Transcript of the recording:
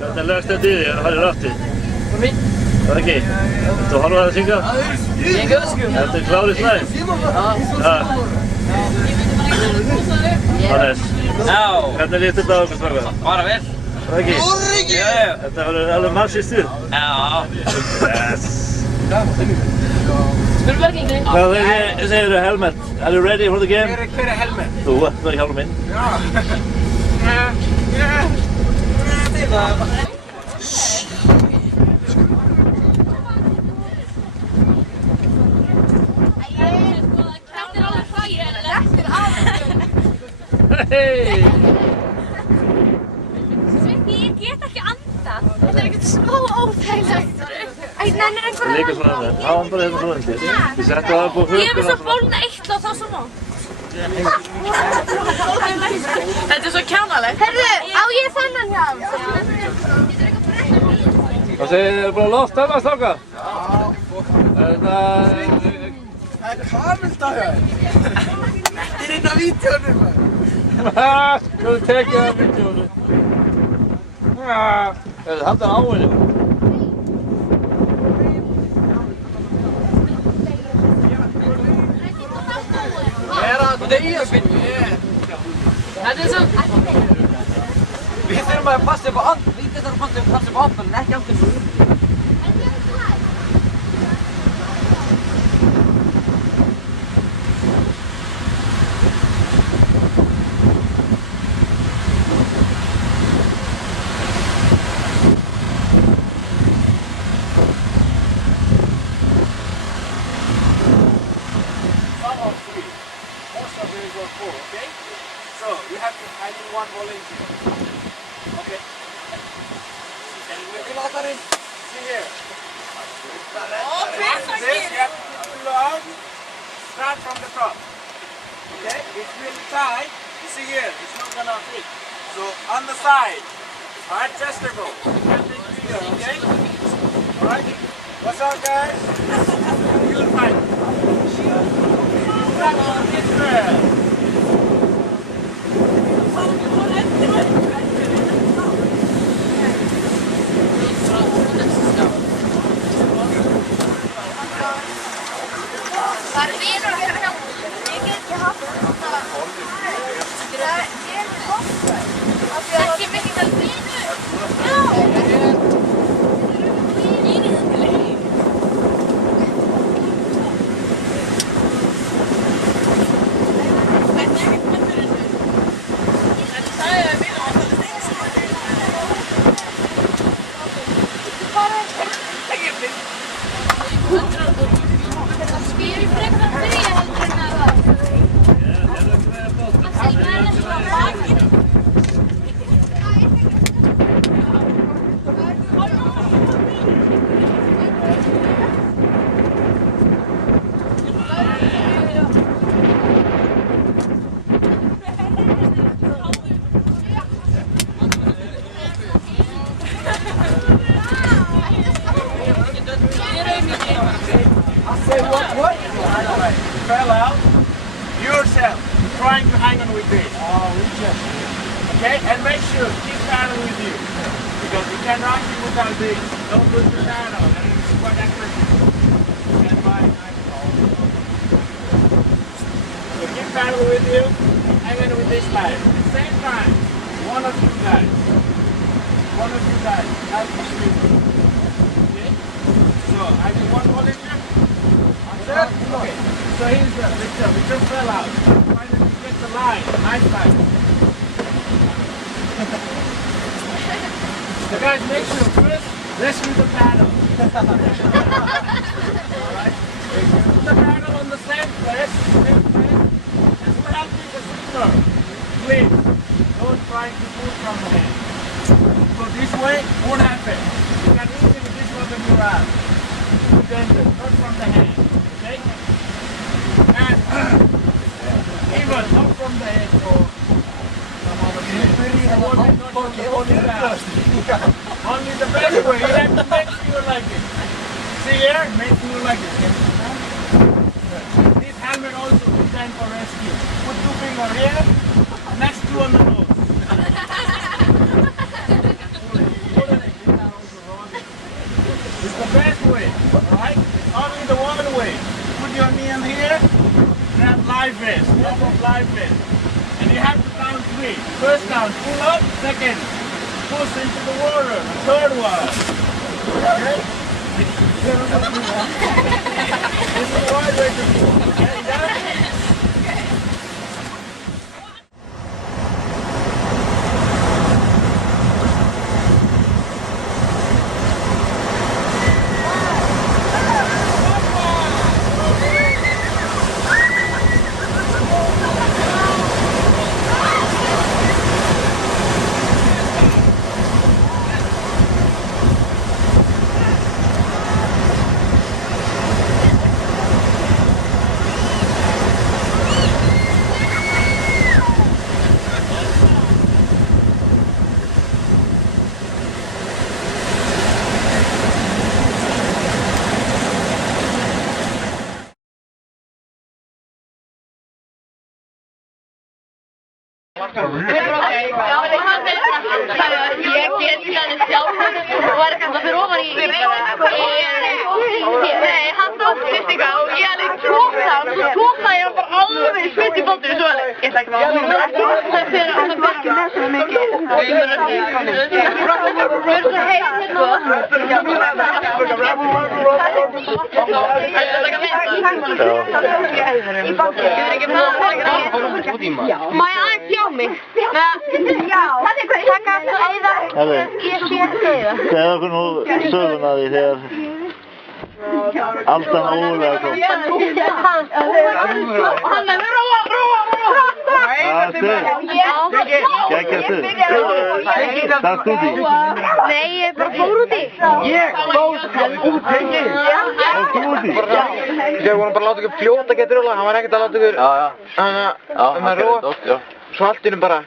Hvernig lögst þetta í því að fara í rafting? Bara fínt. Það ekki? Þú horfðu að syngja? Ég göðu sko. Þetta er klárið slæðin? Já. Hannes. Já. Hvernig líst þetta á okkur strákar? Bara vel. Það ekki? Já. Þetta verður alveg massið stuð? Já. Yes. Spurðu bara ekki. Hvað segir þú helmet? Are you ready for the game? Hver helmet? Þú, það er hjálminn. Já. Hei! Sveppi, ég get ekki andað. Þetta er ekkert smá óþægilegt. Æ, nennir einhverja Það er líka svona með. Það var bara hérna svona undir. Þið settu það búið Ég er með svo bólna eitla og þá svo nóg. Þetta er svo kjánalegt. Herðu, á ég þennan hjá? Hvað segir þið? Er búin að loft þarna strákar? Já. Það er kamilda hér. Þetta er einn af vídeónum. Þú tekið það vídeónu. Halda hann á henni. Þetta er svo... Við þurfum að passa upp á andan. Við þurfum að passa upp á andan, en ekki andan. Okay? So you have to find one volunteer. Okay? And we will not see here. Oh, perfect. This you have to learn. Start from the top. Okay? It's really tight. You see here, it's not gonna fit. So on the side, adjustable. You can make bigger, okay? Alright? What's up, guys? You'll find. Come on, this way. Það er vinur að hjálpa. Ég get ekki haft þetta. Það er hoppa. Ekki mikið vel vinur. Já. What? Fell out yourself, trying to hang on with this. Okay? And make sure, keep paddle with you. Because you can rock it without this. Don't lose the paddle. And it's quite accurate. So keep paddle with you, hang on with this guy. At the same time, one of you guys, help me swim. Okay? So, I do one volunteer. Okay, so here's the Victor. Victor fell out. Finally get the line. Nice line. So guys, make sure first rescue the paddle. Alright? Put the paddle on the same place. And help me the swimmer. Please, don't try to pull from the hand. So this way won't happen. You can easily this one when you're out. Not from the hand. Okay? And even up from the head or some other place. Only the best way. You have to make sure like it. See here? Make sure like it. This helmet also designed for rescue. Put two fingers here, next two on the nose. Pull it fly fish. No more fly fish. And you have to count 3. First count, pull up. Second, push into the water. Third one. Okay? This is the right way to do it. Okay, done? Ég get ekki alveg sjálf og var ekki alltaf fyrir ofan í Nei, hann tók sýstinga og ég alveg tók það og svo tók það ég bara alveg svitt í bóttinu svo alveg ég ætla ekki að það fyrir ekki með svona mikið það er svo heitt Má ég aðeins sjá mig? Já, taka Heiða, ég sé Heiða. Segðu okkur nú söguna því þegar aldan ólega kom. Hann er róa. Það stuð. Gekkja stuð. Það stuð því. Nei, ég bara fór út í. Ég fór út í. Og þú út í. Þegar vorum bara að láta ykkur fljóta getur hann var ekkert að láta ykkur. Þannig að róa. Svo allt í hennum bara